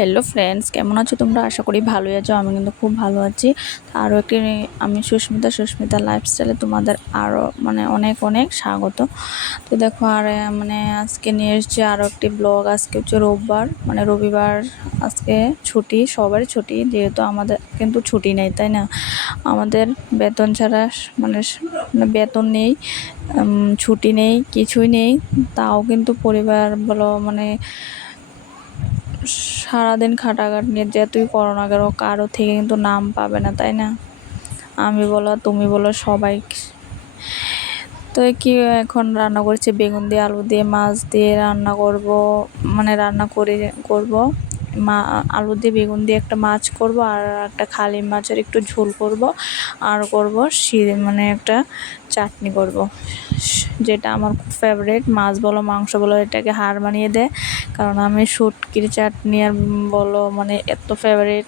Hello friends, কেমন আছো তোমরা? আশা করি ভালোই আছো। আমি কিন্তু খুব ভালো আছি। আরও একটি আমি সুস্মিতা লাইফস্টাইলে তোমাদের আরও অনেক অনেক স্বাগত। তো দেখো, আর আজকে নিয়ে এসেছি আরও একটি ব্লগ। আজকে হচ্ছে রোববার, রবিবার। আজকে ছুটি, সবারই ছুটি, যেহেতু আমাদের কিন্তু ছুটি নেই, তাই না? আমাদের বেতন ছাড়া বেতন নেই, ছুটি নেই, কিছুই নেই। তাও কিন্তু পরিবার বলো সারাদিন খাটাখাটনি যেতুই করো না কেন, কারো থেকে কিন্তু নাম পাবে না, তাই না? আমি বলো, তুমি বলো, সবাই। তো কি এখন রান্না করছি বেগুন দিয়ে, আলু দিয়ে, মাছ দিয়ে রান্না করব। করব আলু দিয়ে বেগুন দিয়ে একটা মাছ করব, আর একটা খালি মাছের একটু ঝোল করব, আর করব একটা চাটনি করব, যেটা আমার খুব ফেভারিট। মাছ বলো মাংস বলো, এটাকে হার মানিয়ে দেয়। কারণ আমি শুটকির চাটনি আর বলো এত ফেভারিট।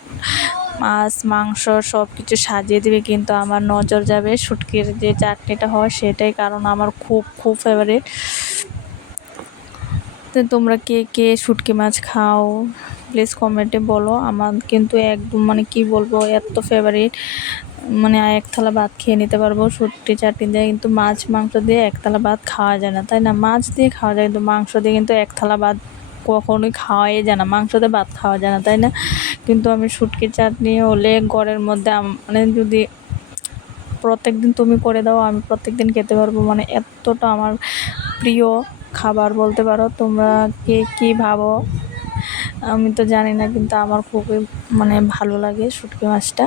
মাছ মাংস সব কিছু সাজিয়ে দিবে, কিন্তু আমার নজর যাবে শুটকির যে চাটনিটা হয় সেটাই, কারণ আমার খুব খুব ফেভারিট। তো তোমরা কে কে শুটকি মাছ খাও প্লিজ কমেন্টে বলো। আমার কিন্তু একদম কি বলবো, এত ফেভারিট। এক থালা ভাত খেয়ে নিতে পারবো শুটকি চাটনি দিয়ে, কিন্তু মাছ মাংস দিয়ে এক থালা ভাত খাওয়া যায় না, তাই না? মাছ দিয়ে খাওয়া যায়, কিন্তু মাংস দিয়ে কিন্তু এক থালা ভাত কখনোই খাওয়াই যায় না, মাংস দিয়ে ভাত খাওয়া যায় না, তাই না? কিন্তু আমি শুটকির চাটনি হলে ঘরের মধ্যে যদি প্রত্যেক দিন তুমি করে দাও, আমি প্রত্যেক দিন খেতে পারবো। এতটা আমার প্রিয় খাবার বলতে পারো। তোমরা কে কী ভাবো আমি তো জানি না, কিন্তু আমার খুবই ভালো লাগে শুটকি মাছটা।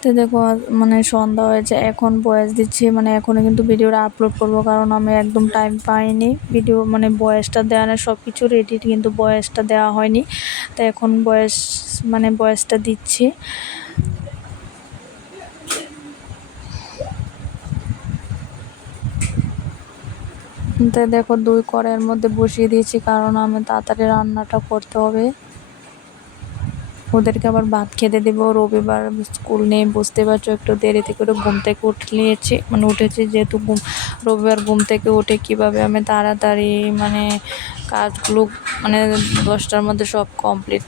তো দেখো, সন্ধ্যা হয়েছে, এখন ভয়েস দিচ্ছি, এখনও কিন্তু ভিডিওটা আপলোড করব, কারণ আমি একদম টাইম পাইনি ভিডিও ভয়েসটা দেওয়ার, সব কিছু রেডি, কিন্তু ভয়েসটা দেওয়া হয়নি। তো এখন ভয়েসটা দিচ্ছি। তো দেখো, 2 কড়াইয়ের মধ্যে বসিয়ে দিয়েছি, কারণ আমি তাড়াতাড়ি রান্নাটা করতে হবে। ওদেরকে আবার ভাত খেতে দেবো। রবিবার স্কুল নেই, বুঝতে পারছো, একটু দেরি থেকে ঘুম থেকে উঠেছি, যেহেতু রবিবার ঘুম থেকে উঠে কিভাবে আমি তাড়াতাড়ি কাজগুলো 10টার মধ্যে সব কমপ্লিট।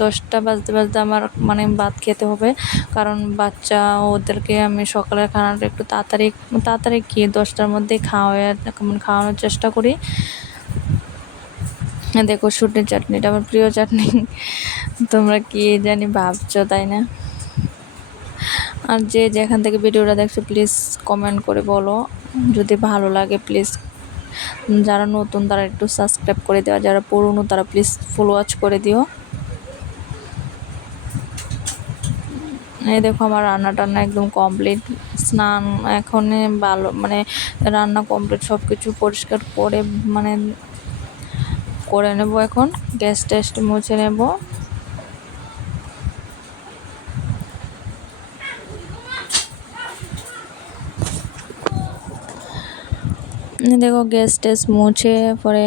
10টা বাজতে বাজতে আমার ভাত খেতে হবে, কারণ বাচ্চা ওদেরকে আমি সকালের খানাটা একটু তাড়াতাড়ি কি 10টার মধ্যে খাওয়ানোর চেষ্টা করি। দেখো, শুটকির চাটনিটা আমার প্রিয় চাটনি। তোমরা কি জানি ভাবছো, তাই না? আর যে যেখান থেকে ভিডিওটা দেখছো প্লিজ কমেন্ট করে বলো, যদি ভালো লাগে প্লিজ। যারা নতুন তারা একটু সাবস্ক্রাইব করে দেওয়া, যারা পুরনো তারা প্লিজ ফুল ওয়াচ করে দিও। এই দেখো, আমার রান্না টান্না একদম কমপ্লিট। স্নান এখন ভালো রান্না কমপ্লিট, সব কিছু পরিষ্কার করে করে নেব। এখন গ্যাস টেস্ট মুছে নেব। দেখো, গ্যাস টেস মুছে পরে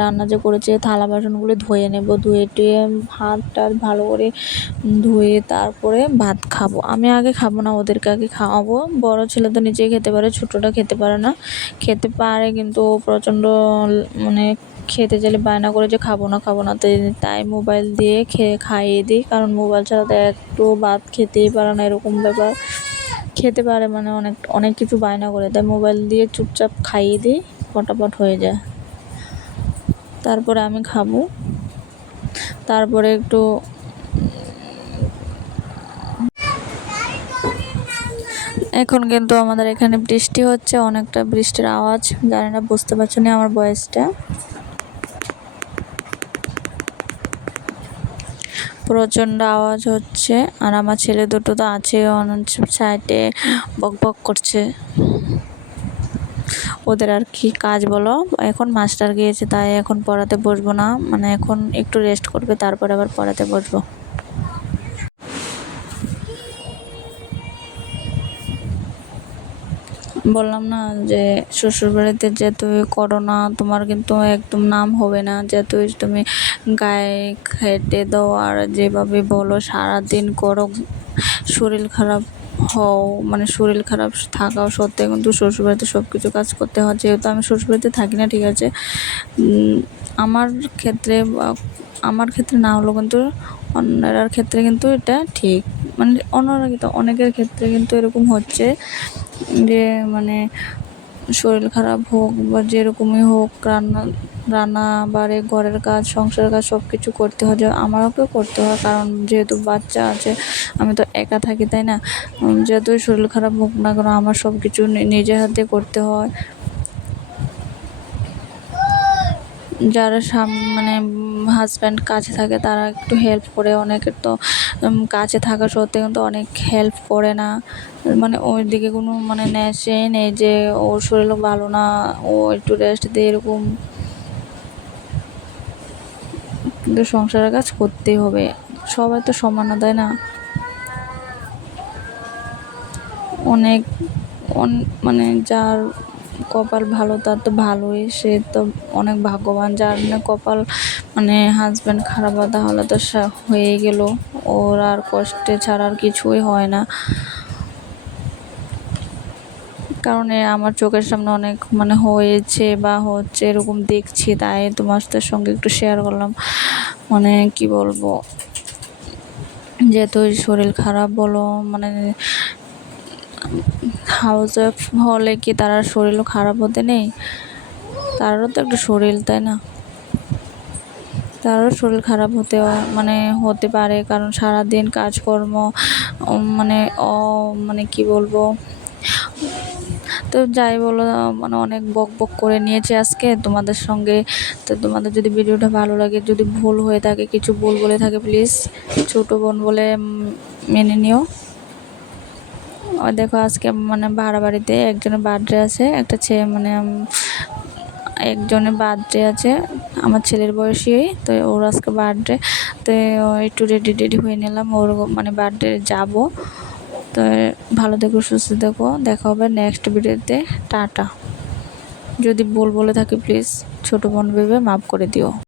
রান্না যে করেছে থালা বাসনগুলো ধুয়ে নেব। ধুয়ে টুয়ে ভাত টাত ভালো করে ধুয়ে তারপরে ভাত খাবো। আমি আগে খাবো না, ওদেরকে আগে খাওয়াবো। বড় ছেলে তো নিজেই খেতে পারে, ছোটোটা খেতে পারে না। খেতে পারে কিন্তু প্রচণ্ড খেতে চাইলে বায়না করে যে খাবো না খাবো না, তাই মোবাইল দিয়ে খাইয়ে দিই, কারণ মোবাইল ছাড়া তো একটু ভাত খেতেই পারে না, এরকম ব্যাপার। খেতে পারে অনেক অনেক কিছু বায়না করে, তাই মোবাইল দিয়ে চুপচাপ খাইয়ে দিই, ফটাফট হয়ে যায়। তারপরে আমি খাবো। তারপরে একটু এখন কিন্তু আমাদের এখানে বৃষ্টি হচ্ছে, অনেকটা বৃষ্টির আওয়াজ, জানি না বুঝতে পারছো না আমার ভয়েসটা। প্রচণ্ড আওয়াজ হচ্ছে, আর আমার ছেলে দুটো তো আছে অনেক সাইডে, বক বক করছে। ওদের আর কি কাজ বলো। এখন মাস্টার গিয়েছে, তাই এখন পড়াতে বসবো না, এখন একটু রেস্ট করবে, তারপরে আবার পড়াতে বসবো। বললাম না যে শ্বশুরবাড়িতে যে তুই করো না, তোমার কিন্তু একদম নাম হবে না। যে তুমি গায়ে খেটে দাও আর যেভাবে বলো সারাদিন করো, শরীর খারাপ হও, শরীর খারাপ থাকাও সত্ত্বেও কিন্তু শ্বশুরবাড়িতে সব কিছু কাজ করতে হয়। যেহেতু আমি শ্বশুরবাড়িতে থাকি না, ঠিক আছে, আমার ক্ষেত্রে আমার ক্ষেত্রে না হলেও কিন্তু অন্যের ক্ষেত্রে কিন্তু এটা ঠিক, মানে অন্যরা কিন্তু অনেকের ক্ষেত্রে কিন্তু এরকম হচ্ছে যে মানে শরীর খারাপ হোক বা যেরকমই হোক, রান্না রান্না বাড়ি, ঘরের কাজ, সংসারের কাজ সব কিছু করতে হয়, যে আমাকেও করতে হয়, কারণ যেহেতু বাচ্চা আছে, আমি তো একা থাকি, তাই না? যেহেতু শরীর খারাপ হোক না কেন আমার সব কিছু নিজের হাতে করতে হয়। যারা মানে হাজব্যান্ড কাছে থাকে তারা একটু হেল্প করে, অনেকের তো কাছে থাকা সত্ত্বেও কিন্তু অনেক হেল্প করে না, মানে ওই দিকে কোনো মানে নেশে নেই যে ওর শরীরও ভালো না, ও একটু রেস্ট দিয়ে, এরকম। কিন্তু সংসারের কাজ করতেই হবে, সবাই তো সমান না, তাই না? অনেক মানে যার কপাল ভালো তার তো ভালোই, সে তো অনেক ভাগ্যবান। যার মানে কপাল মানে হাজব্যান্ড খারাপ হয় তাহলে তো হয়ে গেল, ওর আর কষ্টে ছাড়া আর কিছুই হয় না। কারণ আমার চোখের সামনে অনেক মানে হয়েছে বা হচ্ছে, এরকম দেখছি, তাই তোমাদের সঙ্গে একটু শেয়ার করলাম। মানে কি বলবো, যেহেতু শরীর খারাপ বলো, মানে হাউস ওয়াইফ হলে কি তার শরীরও খারাপ হতে নেই? তারও তো একটা শরীর, তাই না? তারও শরীর খারাপ মানে হতে পারে, কারণ সারাদিন কাজকর্ম, মানে মানে কি বলবো। তো যাই বলো, মানে অনেক বক বক করে নিয়েছি আজকে তোমাদের সঙ্গে। তো তোমাদের যদি ভিডিওটা ভালো লাগে, যদি ভুল হয়ে থাকে, কিছু ভুল বলে থাকে, প্লিজ ছোটো বোন বলে মেনে নিও। আর দেখো আজকে মানে ভাড়া বাড়িতে একজনের বার্থডে আছে, একটা ছেলে মানে একজনের বার্থডে আছে, আমার ছেলের বয়সী, তো ওর আজকে বার্থডে। তো একটু রেডি হয়ে নিলাম, ওর মানে বার্থডে যাব। তো ভালো থেকো, সুস্থ থেকো, দেখা হবে নেক্সট ভিডিওতে। টাটা। যদি ভুল বলে থাকি প্লিজ ছোটো বোন ভেবে মাফ করে দিও।